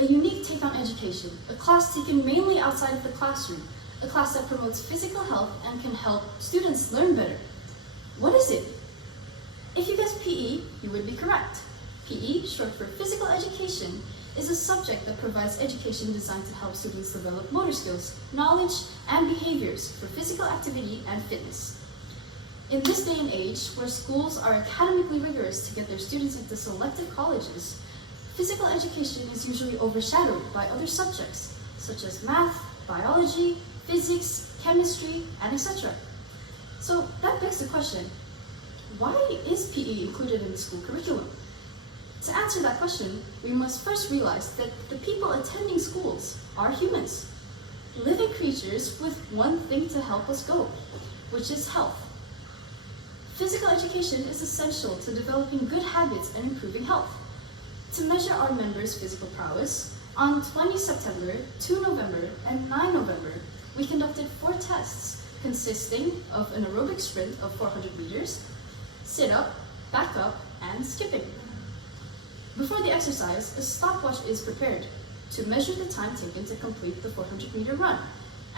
a unique take on education, a class taken mainly outside of the classroom, a class that promotes physical health and can help students learn better. What is it? If you guessed PE, you would be correct. PE, short for physical education, is a subject that provides education designed to help students develop motor skills, knowledge, and behaviors for physical activity and fitness. In this day and age, where schools are academically rigorous to get their students into selective colleges, physical education is usually overshadowed by other subjects, such as math, biology, physics, chemistry, and etc. So that begs the question, why is PE included in the school curriculum? To answer that question, we must first realize that the people attending schools are humans, living creatures with one thing to help us go, which is health. Physical education is essential to developing good habits and improving health. To measure our members' physical prowess, on 20 September, 2 November, and 9 November, we conducted 4 tests consisting of an aerobic sprint of 400 meters, sit-up, back-up, and skipping. Before the exercise, a stopwatch is prepared to measure the time taken to complete the 400-meter run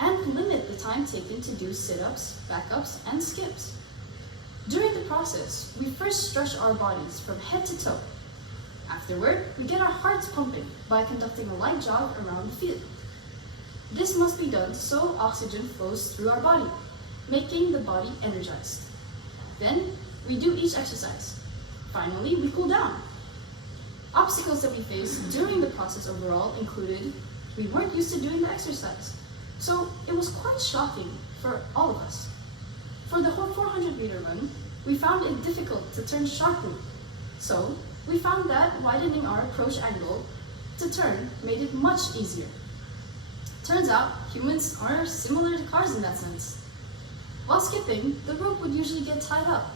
and limit the time taken to do sit-ups, back-ups, and skips. During the process, we first stretch our bodies from head to toe. Afterward, we get our hearts pumping by conducting a light jog around the field. This must be done so oxygen flows through our body, making the body energized. Then, we do each exercise. Finally, we cool down. Obstacles that we faced during the process overall included we weren't used to doing the exercise, so it was quite shocking for all of us. For the whole 400-meter run, we found it difficult to turn sharply, so we found that widening our approach angle to turn made it much easier. Turns out, humans are similar to cars in that sense. While skipping, the rope would usually get tied up.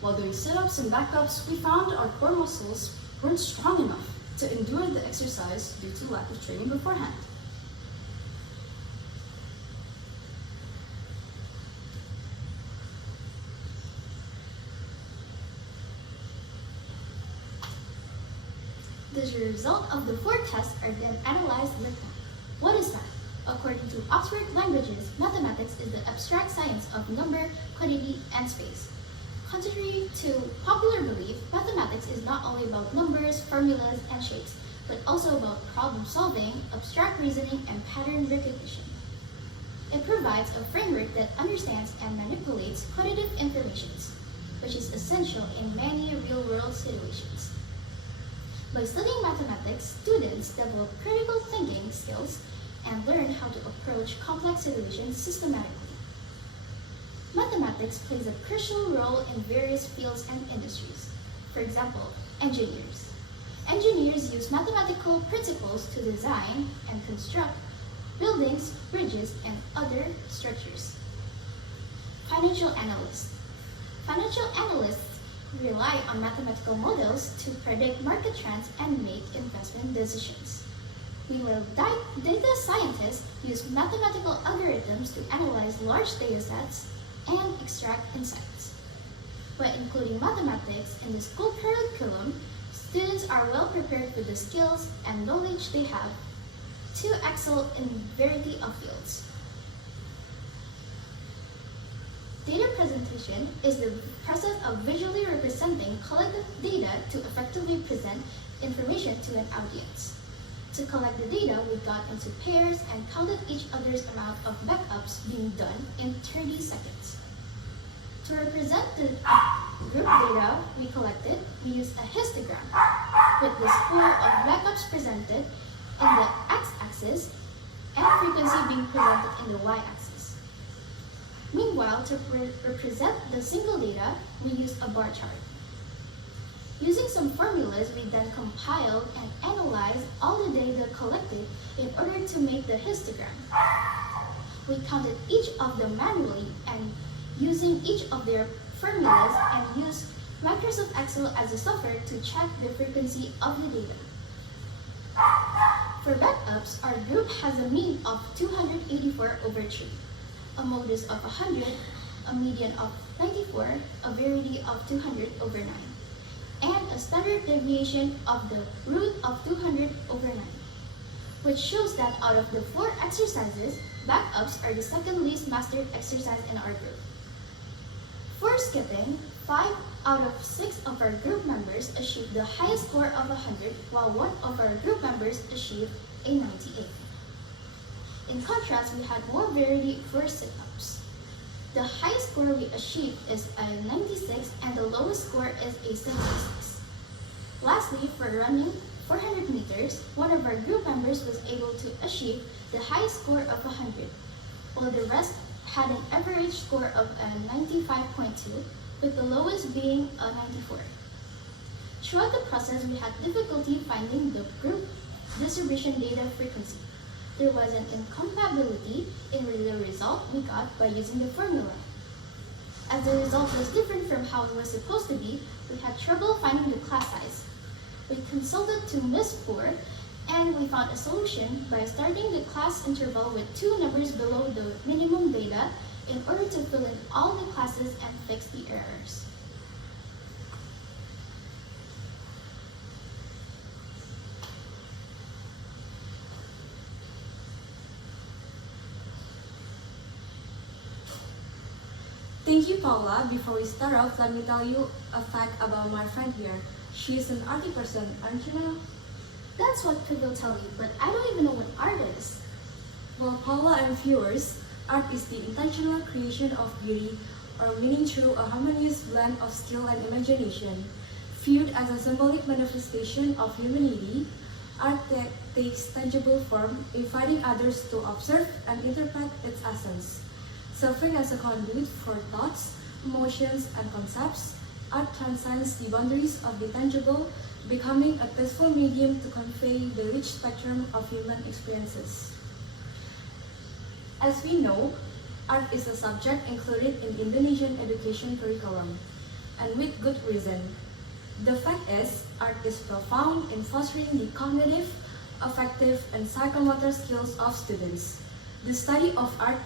While doing sit-ups and back-ups, we found our core muscles weren't strong enough to endure the exercise due to lack of training beforehand. The result of the 4 tests are then analyzed with math. What is math? According to Oxford Languages, mathematics is the abstract science of number, quantity, and space. Contrary to popular belief, mathematics is not only about numbers, formulas, and shapes, but also about problem solving, abstract reasoning, and pattern recognition. It provides a framework that understands and manipulates quantitative information, which is essential in many real-world situations. By studying mathematics, students develop critical thinking skills and learn how to approach complex situations systematically. Mathematics plays a crucial role in various fields and industries. For example, engineers. Engineers use mathematical principles to design and construct buildings, bridges, and other structures. Financial analysts. Financial analysts rely on mathematical models to predict market trends and make investment decisions. Meanwhile, data scientists use mathematical algorithms to analyze large data sets and extract insights. By including mathematics in the school curriculum, students are well prepared for the skills and knowledge they have to excel in a variety of fields. Data presentation is the process of visually representing collected data to effectively present information to an audience. To collect the data, we got into pairs and counted each other's amount of backups being done in 30 seconds. To represent the group data we collected, we used a histogram with the spool of backups presented in the x-axis and frequency being presented in the y-axis. Meanwhile, to represent the single data, we used a bar chart. Using some formulas, we then compiled and analyzed all the data collected in order to make the histogram. We counted each of them manually and using each of their formulas and used Microsoft Excel as a software to check the frequency of the data. For backups, our group has a mean of 284/3, a modus of 100, a median of 94, a variety of 200/9, and a standard deviation of the root of 200/9. which shows that out of the 4 exercises, backups are the second least mastered exercise in our group. For skipping, 5 out of 6 of our group members achieved the highest score of 100, while 1 of our group members achieved a 98. In contrast, we had more variety for sit-ups. The highest score we achieved is a 96 and the lowest score is a 76. Lastly, for running 400 meters, one of our group members was able to achieve the highest score of 100, while the rest had an average score of a 95.2, with the lowest being a 94. Throughout the process, we had difficulty finding the group distribution data frequency. There was an incompatibility in the result we got by using the formula. As the result was different from how it was supposed to be, we had trouble finding the class size. We consulted to Ms. Poor, and we found a solution by starting the class interval with 2 numbers below the minimum data in order to fill in all the classes and fix the errors. Thank you, Paula. Before we start off, let me tell you a fact about my friend here. She's an arty person, aren't you now? That's what people tell you, but I don't even know what art is. Well, Paula and viewers, art is the intentional creation of beauty or meaning through a harmonious blend of skill and imagination. Viewed as a symbolic manifestation of humanity, art takes tangible form, inviting others to observe and interpret its essence. Serving as a conduit for thoughts, emotions, and concepts, art transcends the boundaries of the tangible, becoming a peaceful medium to convey the rich spectrum of human experiences. As we know, art is a subject included in Indonesian education curriculum, and with good reason. The fact is, art is profound in fostering the cognitive, affective, and psychomotor skills of students. The study of art,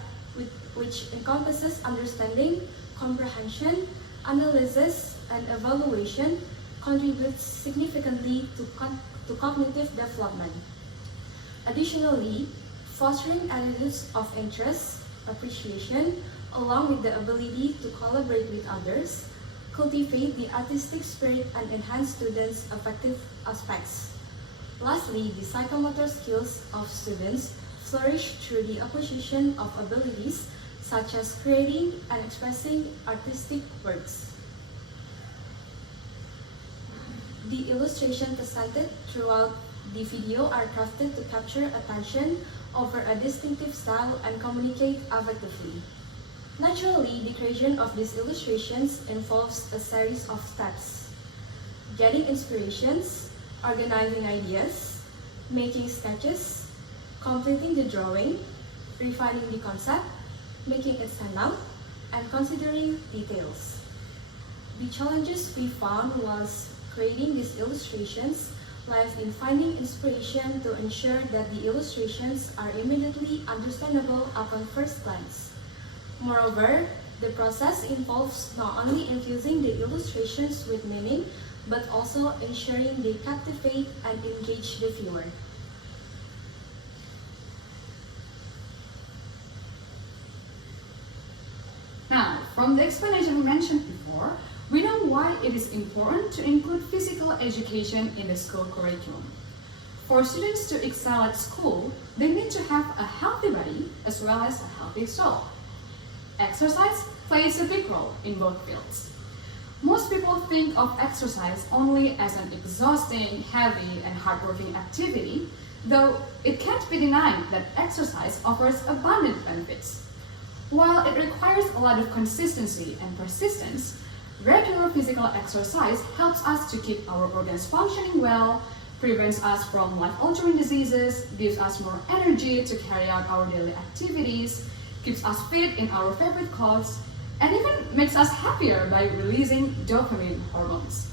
which encompasses understanding, comprehension, analysis, and evaluation, contributes significantly to cognitive development. Additionally, fostering attitudes of interest, appreciation, along with the ability to collaborate with others, cultivate the artistic spirit and enhance students' affective aspects. Lastly, the psychomotor skills of students flourish through the acquisition of abilities such as creating and expressing artistic works. The illustrations presented throughout the video are crafted to capture attention over a distinctive style and communicate effectively. Naturally, the creation of these illustrations involves a series of steps: getting inspirations, organizing ideas, making sketches, completing the drawing, refining the concept, making it stand out, and considering details. The challenges we found was creating these illustrations lies in finding inspiration to ensure that the illustrations are immediately understandable upon first glance. Moreover, the process involves not only infusing the illustrations with meaning, but also ensuring they captivate and engage the viewer. Now, from the explanation we mentioned before, we know why it is important to include physical education in the school curriculum. For students to excel at school, they need to have a healthy body as well as a healthy soul. Exercise plays a big role in both fields. Most people think of exercise only as an exhausting, heavy, and hardworking activity, though it can't be denied that exercise offers abundant benefits. While it requires a lot of consistency and persistence, regular physical exercise helps us to keep our organs functioning well, prevents us from life-altering diseases, gives us more energy to carry out our daily activities, keeps us fit in our favorite clothes, and even makes us happier by releasing dopamine hormones.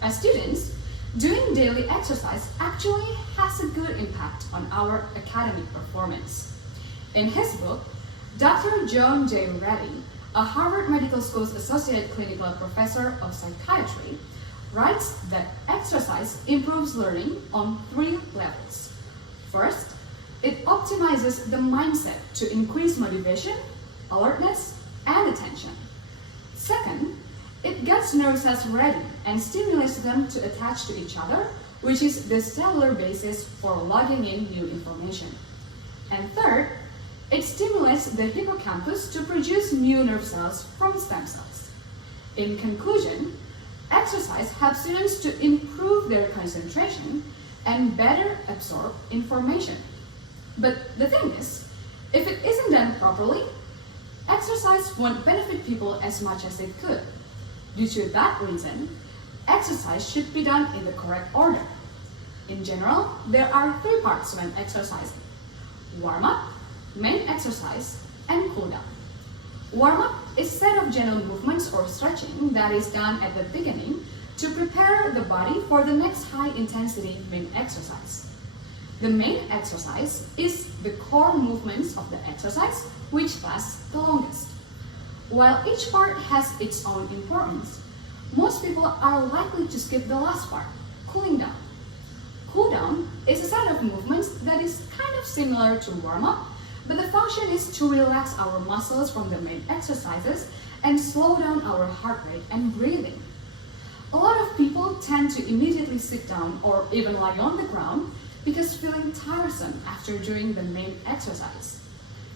As students, doing daily exercise actually has a good impact on our academic performance. In his book, Dr. John J. Reddy, a Harvard Medical School's Associate Clinical Professor of Psychiatry, writes that exercise improves learning on 3 levels. First, it optimizes the mindset to increase motivation, alertness, and attention. Second, it gets nerve cells ready and stimulates them to attach to each other, which is the cellular basis for logging in new information. And third, it stimulates the hippocampus to produce new nerve cells from stem cells. In conclusion, exercise helps students to improve their concentration and better absorb information. But the thing is, if it isn't done properly, exercise won't benefit people as much as it could. Due to that reason, exercise should be done in the correct order. In general, there are 3 parts when exercising: warm-up, main exercise, and cool-down. Warm-up is a set of general movements or stretching that is done at the beginning to prepare the body for the next high-intensity main exercise. The main exercise is the core movements of the exercise, which lasts the longest. While each part has its own importance, most people are likely to skip the last part, cooling down. Cool down is a set of movements that is kind of similar to warm-up, but the function is to relax our muscles from the main exercises and slow down our heart rate and breathing. A lot of people tend to immediately sit down or even lie on the ground because feeling tiresome after doing the main exercise.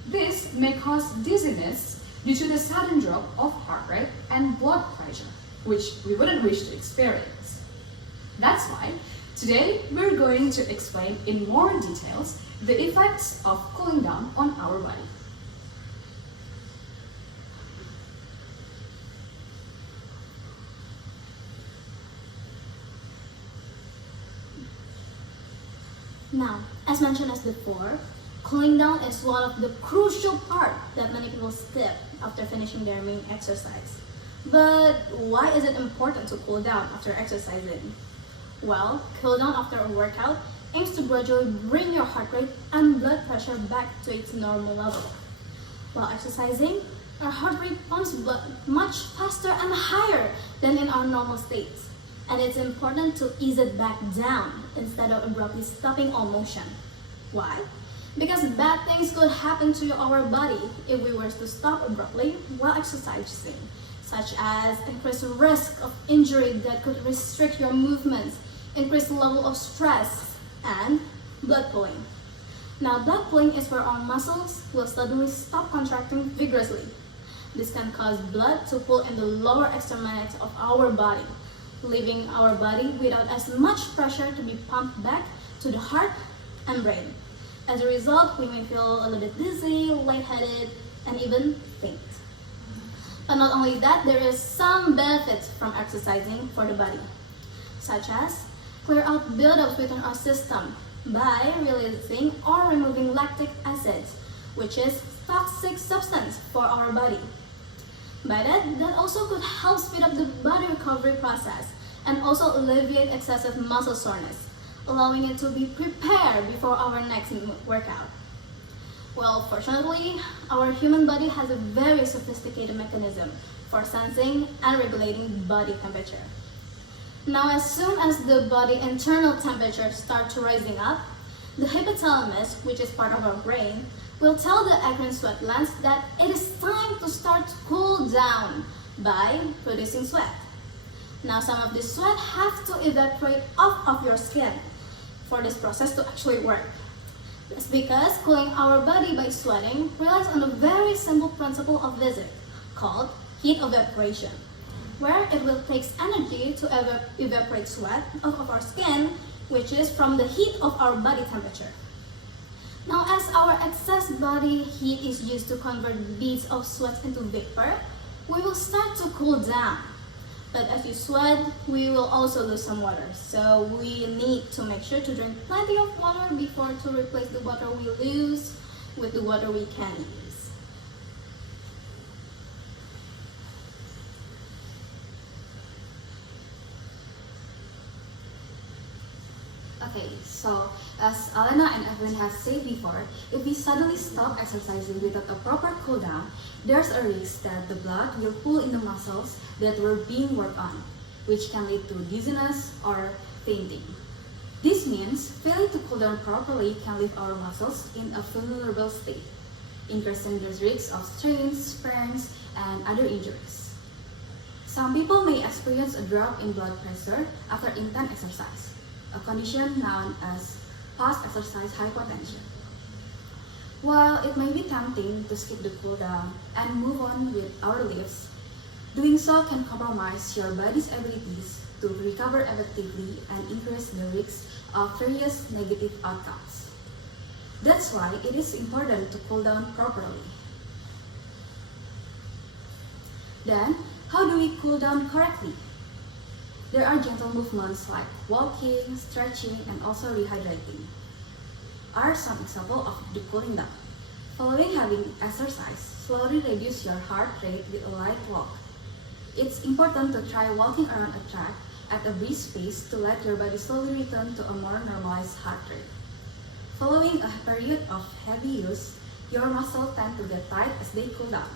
This may cause dizziness due to the sudden drop of heart rate and blood pressure, which we wouldn't wish to experience. That's why today we're going to explain in more details the effects of cooling down on our body. Now, as mentioned as before, cooling down is one of the crucial parts that many people skip after finishing their main exercise. But why is it important to cool down after exercising? Well, cool down after a workout aims to gradually bring your heart rate and blood pressure back to its normal level. While exercising, our heart rate pumps blood much faster and higher than in our normal states. And it's important to ease it back down instead of abruptly stopping all motion. Why? Because bad things could happen to our body if we were to stop abruptly while exercising, such as increased risk of injury that could restrict your movements, increased level of stress, and blood pooling. Now, blood pooling is where our muscles will suddenly stop contracting vigorously. This can cause blood to pool in the lower extremities of our body, leaving our body without as much pressure to be pumped back to the heart and brain. As a result, we may feel a little bit dizzy, lightheaded, and even faint. But not only that, there is some benefits from exercising for the body, such as clear out buildups within our system by releasing or removing lactic acid, which is toxic substance for our body. By that also could help speed up the body recovery process and also alleviate excessive muscle soreness, allowing it to be prepared before our next workout. Well, fortunately, our human body has a very sophisticated mechanism for sensing and regulating body temperature. Now, as soon as the body internal temperature starts rising up, the hypothalamus, which is part of our brain, will tell the eccrine sweat glands that it is time to start to cool down by producing sweat. Now, some of this sweat has to evaporate off of your skin for this process to actually work. That's because cooling our body by sweating relies on a very simple principle of physics called heat evaporation, where it will take energy to evaporate sweat off of our skin, which is from the heat of our body temperature. Now, as our excess body heat is used to convert beads of sweat into vapor, we will start to cool down. But as you sweat, we will also lose some water. So we need to make sure to drink plenty of water before to replace the water we lose with the water we can use. Okay, so as Alena and Evelyn have said before, if we suddenly stop exercising without a proper cool down, there's a risk that the blood will pool in the muscles that were being worked on, which can lead to dizziness or fainting. This means failing to cool down properly can leave our muscles in a vulnerable state, increasing the risk of strains, sprains, and other injuries. Some people may experience a drop in blood pressure after intense exercise, a condition known as post-exercise hypotension. While it may be tempting to skip the cool down and move on with our lives, doing so can compromise your body's abilities to recover effectively and increase the risk of various negative outcomes. That's why it is important to cool down properly. Then, how do we cool down correctly? There are gentle movements like walking, stretching, and also rehydrating. Are some examples of the cooling down. Following having exercise, slowly reduce your heart rate with a light walk. It's important to try walking around a track at a brisk pace to let your body slowly return to a more normalized heart rate. Following a period of heavy use, your muscles tend to get tight as they cool down.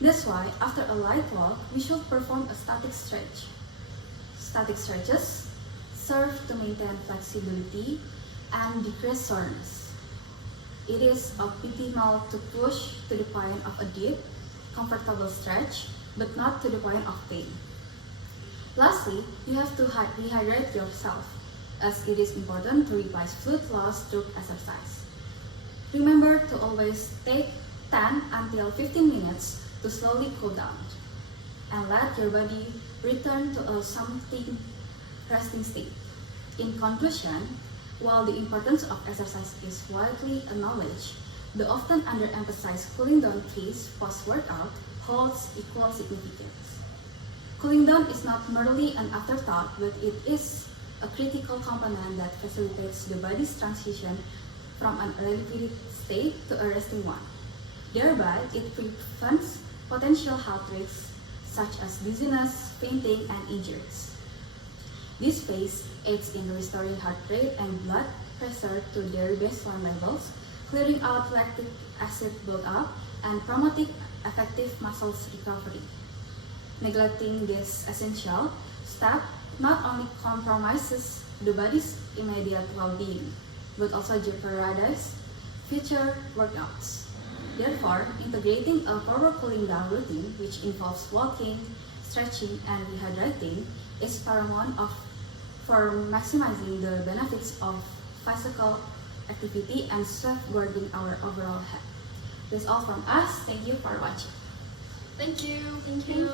That's why, after a light walk, we should perform a static stretch. Static stretches serve to maintain flexibility and decrease soreness. It is optimal to push to the point of a deep, comfortable stretch, but not to the point of pain. Lastly, you have to rehydrate yourself, as it is important to replace fluid loss through exercise. Remember to always take 10 until 15 minutes to slowly cool down, and let your body return to a something resting state. In conclusion, while the importance of exercise is widely acknowledged, the often underemphasized cooling down phase post-workout holds equal significance. Cooling down is not merely an afterthought, but it is a critical component that facilitates the body's transition from an elevated state to a resting one. Thereby, it prevents potential health risks such as dizziness, fainting, and injuries. This phase aids in restoring heart rate and blood pressure to their baseline levels, clearing out lactic acid buildup, and promoting effective muscle recovery. Neglecting this essential step not only compromises the body's immediate well-being, but also jeopardizes future workouts. Therefore, integrating a proper cooling down routine, which involves walking, stretching, and rehydrating, is paramount for maximizing the benefits of physical activity and safeguarding our overall health. That's all from us. Thank you for watching. Thank you. Thank you.